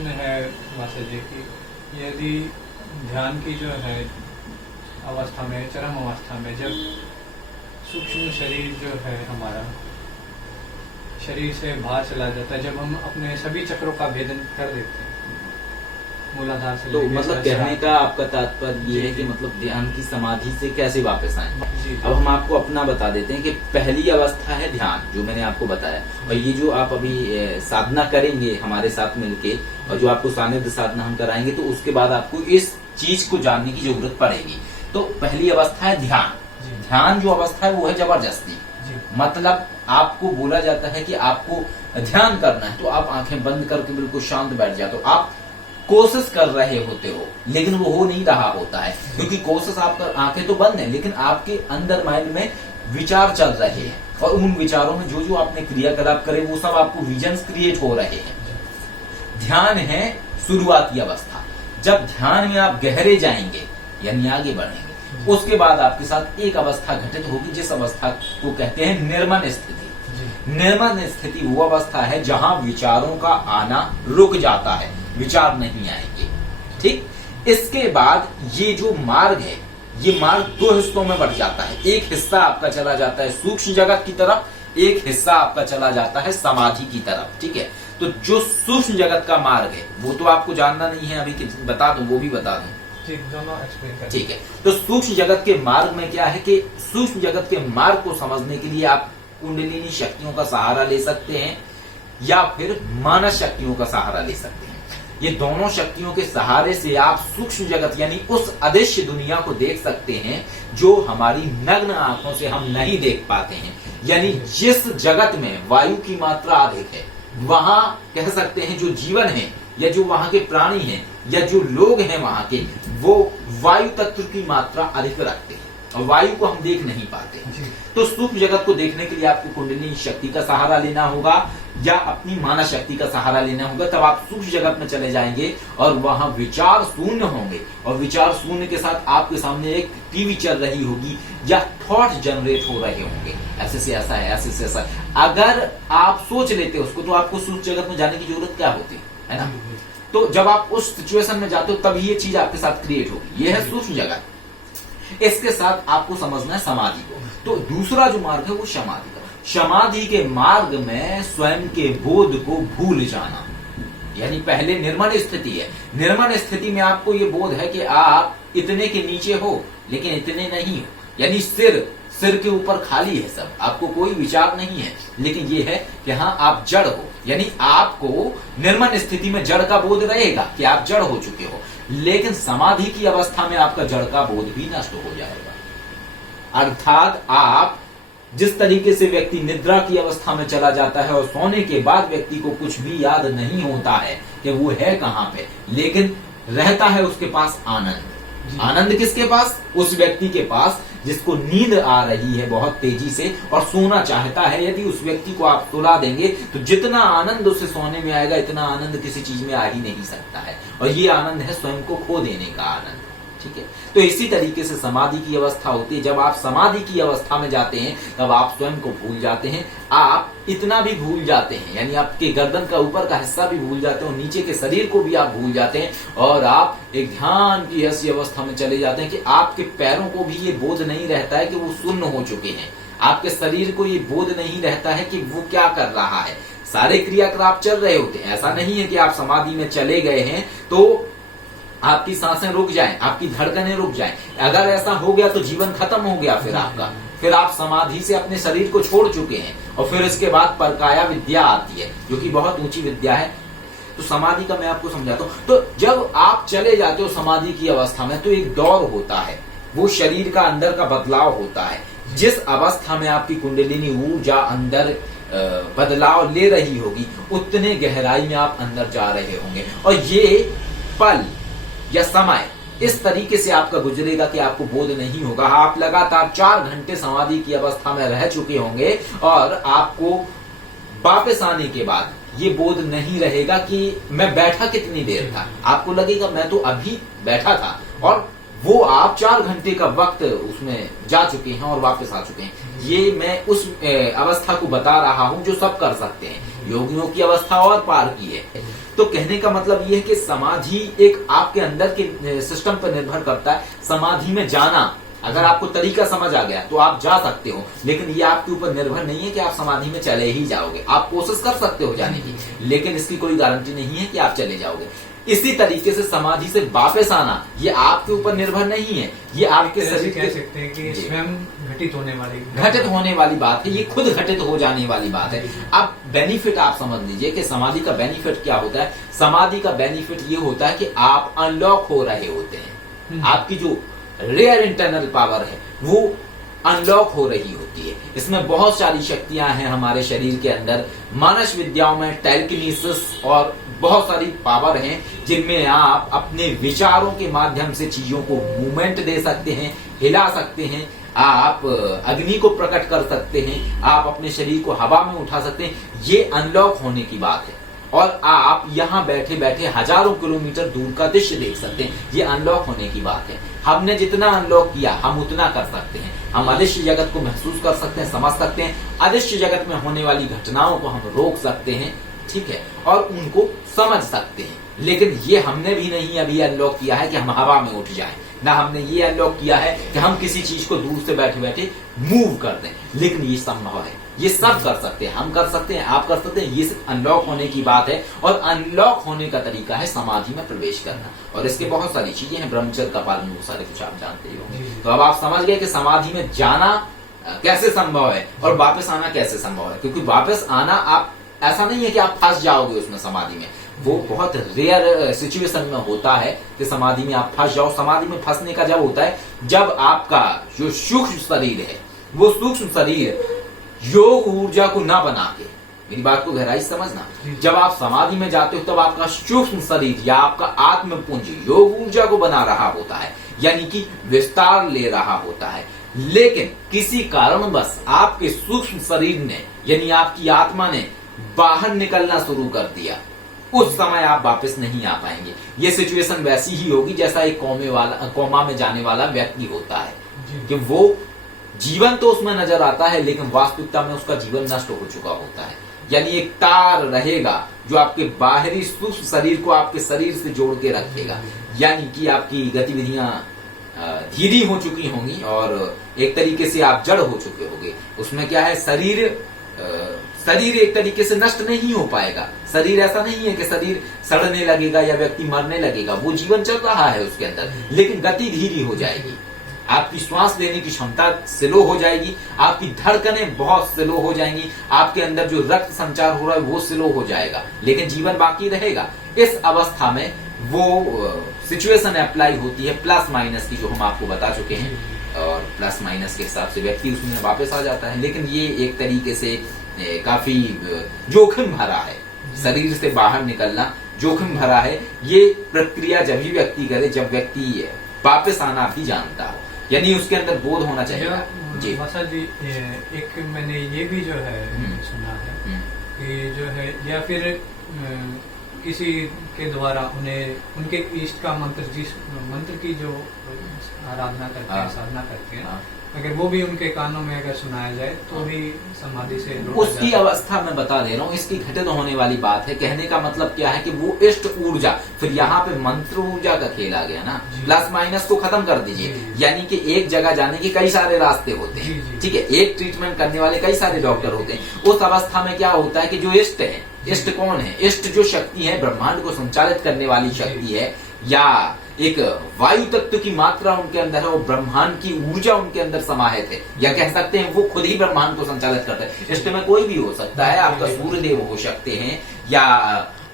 प्रश्न है मास्टर जी की, यदि ध्यान की जो है अवस्था में, चरम अवस्था में, जब सूक्ष्म शरीर जो है हमारा शरीर से बाहर चला जाता है, जब हम अपने सभी चक्रों का भेदन कर देते हैं मूलाधार से, तो मतलब कहने का आपका तात्पर्य ये है कि मतलब ध्यान की समाधि से कैसे वापस आए। अब हम आपको अपना बता देते हैं कि पहली अवस्था है ध्यान, जो मैंने आपको बताया, और ये जो आप अभी साधना करेंगे हमारे साथ मिलके, और जो आपको सानिध्य साधना हम कराएंगे, तो उसके बाद आपको इस चीज को जानने की जरूरत पड़ेगी। तो पहली अवस्था है ध्यान। ध्यान जो अवस्था है वो है जबरदस्ती, मतलब आपको बोला जाता है कि आपको ध्यान करना है, तो आप आंखें बंद करके बिल्कुल शांत बैठ जाते हो। आप कोशिश कर रहे होते हो लेकिन वो हो नहीं रहा होता है, क्योंकि कोशिश, आपका आंखें तो बंद है लेकिन आपके अंदर माइंड में विचार चल रहे हैं, और उन विचारों में जो जो आपने क्रियाकलाप करे वो सब आपको विजन्स क्रिएट हो रहे हैं। ध्यान है शुरुआती अवस्था। जब ध्यान में आप गहरे जाएंगे यानी आगे बढ़ेंगे, उसके बाद आपके साथ एक अवस्था घटित होगी, जिस अवस्था को कहते हैं निर्मल स्थिति। निर्मल स्थिति वो अवस्था है जहां विचारों का आना रुक जाता है, विचार नहीं आएंगे। ठीक, इसके बाद ये जो मार्ग है, ये मार्ग दो हिस्सों में बढ़ जाता है। एक हिस्सा आपका चला जाता है सूक्ष्म जगत की तरफ, एक हिस्सा आपका चला जाता है समाधि की तरफ। ठीक है, तो जो सूक्ष्म जगत का मार्ग है वो तो आपको जानना नहीं है, अभी बता दूं, वो भी बता दूं। ठीक है, तो सूक्ष्म जगत के मार्ग में क्या है कि सूक्ष्म जगत के मार्ग को समझने के लिए आप कुंडलिनी शक्तियों का सहारा ले सकते हैं या फिर मानस शक्तियों का सहारा ले सकते हैं। ये दोनों शक्तियों के सहारे से आप सूक्ष्म जगत यानी उस अदृश्य दुनिया को देख सकते हैं जो हमारी नग्न आंखों से हम नहीं देख पाते हैं। यानी जिस जगत में वायु की मात्रा अधिक है, वहां कह सकते हैं जो जीवन है या जो वहां के प्राणी हैं या जो लोग हैं वहां के, वो वायु तत्व की मात्रा अधिक रखते हैं और वायु को हम देख नहीं पाते। तो सूक्ष्म जगत को देखने के लिए आपको कुंडलिनी शक्ति का सहारा लेना होगा या अपनी मानस शक्ति का सहारा लेना होगा। तब आप सूक्ष्म जगत में चले जाएंगे और वहां विचार शून्य होंगे, और विचार शून्य के साथ आपके सामने एक टीवी चल रही होगी या थॉट जनरेट हो रहे होंगे, ऐसे से ऐसा है, ऐसे से ऐसा है। अगर आप सोच लेते हो उसको, तो आपको सूक्ष्म जगत में जाने की जरूरत क्या होती है ना। तो जब आप उस सिचुएशन में जाते हो तभी ये चीज आपके साथ क्रिएट होगी। ये है सूक्ष्म जगत। इसके साथ आपको समझना है समाधि को। तो दूसरा जो मार्ग है वो समाधि का। समाधि के मार्ग में स्वयं के बोध को भूल जाना, यानी पहले निर्मल स्थिति है। निर्मल स्थिति में आपको ये बोध है कि आप इतने के नीचे हो लेकिन इतने नहीं हो, यानी सिर के ऊपर खाली है सब, आपको कोई विचार नहीं है, लेकिन ये है कि हाँ आप जड़ हो। यानी आपको निर्मल स्थिति में जड़ का बोध रहेगा कि आप जड़ हो चुके हो, लेकिन समाधि की अवस्था में आपका जड़ का बोध भी नष्ट हो जाएगा। अर्थात आप जिस तरीके से व्यक्ति निद्रा की अवस्था में चला जाता है और सोने के बाद व्यक्ति को कुछ भी याद नहीं होता है कि वो है कहां पे, लेकिन रहता है उसके पास आनंद। आनंद किसके पास? उस व्यक्ति के पास जिसको नींद आ रही है बहुत तेजी से और सोना चाहता है। यदि उस व्यक्ति को आप सुला देंगे तो जितना आनंद उसे सोने में आएगा, इतना आनंद किसी चीज में आ ही नहीं सकता है, और ये आनंद है स्वयं को खो देने का आनंद। ठीक है, तो इसी तरीके से समाधि की अवस्था होती है। जब आप समाधि की अवस्था में जाते हैं तब आप स्वयं को भूल जाते हैं। आप इतना भी भूल जाते हैं, यानी आपके गर्दन का ऊपर का हिस्सा भी भूल जाते हैं और नीचे के शरीर को भी आप भूल जाते हैं, और आप एक ध्यान की ऐसी अवस्था में चले जाते हैं कि आपके पैरों को भी ये बोध नहीं रहता है कि वो शून्य हो चुके हैं। आपके शरीर को ये बोध नहीं रहता है कि वो क्या कर रहा है। सारे क्रियाकलाप चल रहे होते हैं। ऐसा नहीं है कि आप समाधि में चले गए हैं तो आपकी सांसें रुक जाएं, आपकी धड़कनें रुक जाएं। अगर ऐसा हो गया तो जीवन खत्म हो गया फिर आपका। फिर आप समाधि से अपने शरीर को छोड़ चुके हैं, और फिर इसके बाद परकाया विद्या आती है जो कि बहुत ऊंची विद्या है। तो समाधि का मैं आपको समझाता हूं। तो जब आप चले जाते हो समाधि की अवस्था में तो एक दौर होता है, वो शरीर का अंदर का बदलाव होता है। जिस अवस्था में आपकी कुंडलिनी ऊर्जा अंदर बदलाव ले रही होगी, उतने गहराई में आप अंदर जा रहे होंगे, और ये पल या समय इस तरीके से आपका गुजरेगा कि आपको बोध नहीं होगा। आप लगातार 4 घंटे समाधि की अवस्था में रह चुके होंगे और आपको वापस आने के बाद ये बोध नहीं रहेगा कि मैं बैठा कितनी देर था। आपको लगेगा मैं तो अभी बैठा था, और वो आप 4 घंटे का वक्त उसमें जा चुके हैं और वापस आ चुके हैं। ये मैं उस अवस्था को बता रहा हूं जो सब कर सकते हैं। योगियों की अवस्था और पार की है। तो कहने का मतलब ये है कि समाधि एक आपके अंदर के सिस्टम पर निर्भर करता है। समाधि में जाना, अगर आपको तरीका समझ आ गया तो आप जा सकते हो, लेकिन ये आपके ऊपर निर्भर नहीं है कि आप समाधि में चले ही जाओगे। आप कोशिश कर सकते हो जाने की, लेकिन इसकी कोई गारंटी नहीं है कि आप चले जाओगे। इसी तरीके से समाधि से वापस आना ये आपके ऊपर निर्भर नहीं है, ये आपके शरीर कह सकते हैं कि स्वयं घटित होने वाली बात है, ये खुद घटित हो जाने वाली बात है। अब बेनिफिट आप समझ लीजिए कि समाधि का बेनिफिट क्या होता है। समाधि का बेनिफिट ये होता है कि आप अनलॉक हो रहे होते हैं, आपकी जो रेयर इंटरनल पावर है वो अनलॉक हो रही होती है। इसमें बहुत सारी शक्तियां हैं हमारे शरीर के अंदर। मानस विद्याओं में टेलेकिनेसिस और बहुत सारी पावर हैं जिनमें आप अपने विचारों के माध्यम से चीजों को मूवमेंट दे सकते हैं, हिला सकते हैं, आप अग्नि को प्रकट कर सकते हैं, आप अपने शरीर को हवा में उठा सकते हैं। ये अनलॉक होने की बात है। और आप यहाँ बैठे बैठे हजारों किलोमीटर दूर का दृश्य देख सकते हैं, ये अनलॉक होने की बात है। हमने जितना अनलॉक किया हम उतना कर सकते हैं। हम अदृश्य जगत को महसूस कर सकते हैं, समझ सकते हैं, अदृश्य जगत में होने वाली घटनाओं को हम रोक सकते हैं, ठीक है, और उनको समझ सकते हैं। लेकिन ये हमने भी नहीं अभी अनलॉक किया है कि हम हवा में उठ जाएं, ना हमने ये अनलॉक किया है कि हम किसी चीज को दूर से बैठे बैठे मूव कर दें। लेकिन ये संभव है, ये सब कर सकते हैं, हम कर सकते हैं, आप कर सकते हैं। ये सिर्फ अनलॉक होने की बात है, और अनलॉक होने का तरीका है समाधि में प्रवेश करना। और इसके बहुत सारी चीजें हैं, ब्रह्मचर्य का पालन, वो सारे कुछ आप जानते ही होंगे। तो अब आप समझ गए कि समाधि में जाना कैसे संभव है और वापस आना कैसे संभव है। क्योंकि वापस आना आप ऐसा नहीं है कि आप फंस जाओगे उसमें समाधि में, वो बहुत रेयर सिचुएशन में होता है कि समाधि में आप फंस जाओ। समाधि में फंसने का जब होता है जब आपका जो सूक्ष्म शरीर है, वो सूक्ष्म शरीर योग ऊर्जा को ना बना के, मेरी बात को गहराई समझना, जब आप समाधि में जाते हो तब आपका सूक्ष्म शरीर या आपका आत्मपुंज योग ऊर्जा को बना रहा होता है, यानी कि विस्तार ले रहा होता है। लेकिन किसी कारणवश आपके सूक्ष्म शरीर ने, यानी आपकी आत्मा ने बाहर निकलना शुरू कर दिया, उस समय आप वापस नहीं आ पाएंगे। ये सिचुएशन वैसी ही होगी जैसा एक कोमा में जाने वाला व्यक्ति होता है, कि वो जीवन तो उसमें नजर आता है लेकिन वास्तविकता में उसका जीवन नष्ट हो चुका होता है। यानी एक तार रहेगा जो आपके बाहरी सूक्ष्म शरीर को आपके शरीर से जोड़ के रखेगा, यानी कि आपकी गतिविधियां धीरी हो चुकी होंगी और एक तरीके से आप जड़ हो चुके होंगे। उसमें क्या है, शरीर एक तरीके से नष्ट नहीं हो पाएगा। शरीर ऐसा नहीं है कि शरीर सड़ने लगेगा या व्यक्ति मरने लगेगा, वो जीवन चल रहा है उसके अंदर, लेकिन गति धीरी हो जाएगी। आपकी श्वास लेने की क्षमता स्लो हो जाएगी, आपकी धड़कनें बहुत स्लो हो जाएंगी, आपके अंदर जो रक्त संचार हो रहा है वो स्लो हो जाएगा, लेकिन जीवन बाकी रहेगा। इस अवस्था में वो सिचुएशन अप्लाई होती है प्लस माइनस की, जो हम आपको बता चुके हैं, और प्लस माइनस के हिसाब से व्यक्ति उसमें वापस आ जाता है। लेकिन ये एक तरीके से काफी जोखिम भरा है, शरीर से बाहर निकलना जोखिम भरा है। ये प्रक्रिया जब ही व्यक्ति करे जब व्यक्ति वापस आना भी जानता हो, यानी उसके अंदर बोध होना चाहिए। जी भाषा जी, एक मैंने ये भी जो है सुना है कि जो है, या फिर किसी के द्वारा उन्हें उनके इष्ट का मंत्र, जिस मंत्र की जो आराधना करते हैं, साधना करते हैं, अगर वो भी उनके कानों में अगर सुनाया जाए तो भी समाधि से उसकी अवस्था मैं बता दे रहा हूँ। इसकी घटित होने वाली बात है। कहने का मतलब क्या है कि वो इष्ट ऊर्जा, फिर यहाँ पे मंत्र ऊर्जा का खेल आ गया ना, प्लस माइनस को खत्म कर दीजिए। यानी कि एक जगह जाने के कई सारे रास्ते होते हैं, ठीक है, एक ट्रीटमेंट करने वाले कई सारे डॉक्टर होते हैं। उस अवस्था में क्या होता है कि जो इष्ट है, इष्ट कौन है, इष्ट जो शक्ति है, ब्रह्मांड को संचालित करने वाली शक्ति है, या एक वायु तत्व की मात्रा उनके अंदर है, वो ब्रह्मांड की ऊर्जा उनके अंदर समाहित है, या कह सकते हैं वो खुद ही ब्रह्मांड को संचालित करता है। इष्ट में कोई भी हो सकता है, आपका सूर्य देव हो सकते हैं या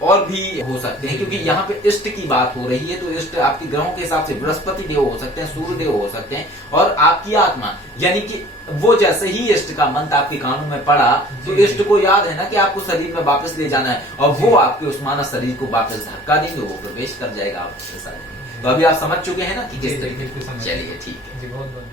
और भी हो सकते हैं, क्योंकि यहाँ पे इष्ट की बात हो रही है। तो इष्ट आपके ग्रहों के हिसाब से बृहस्पति देव हो सकते हैं, सूर्य देव हो सकते हैं, और आपकी आत्मा, यानी कि वो जैसे ही इष्ट का मंत्र आपके कानों में पड़ा तो इष्ट को याद है ना कि आपको शरीर में वापस ले जाना है, और वो आपके उस मानव शरीर को वापस धक्का देंगे, वो प्रवेश कर जाएगा आपके साथ। तो अभी आप समझ चुके हैं ना कि किस तरीके से। चलिए ठीक है, बहुत बहुत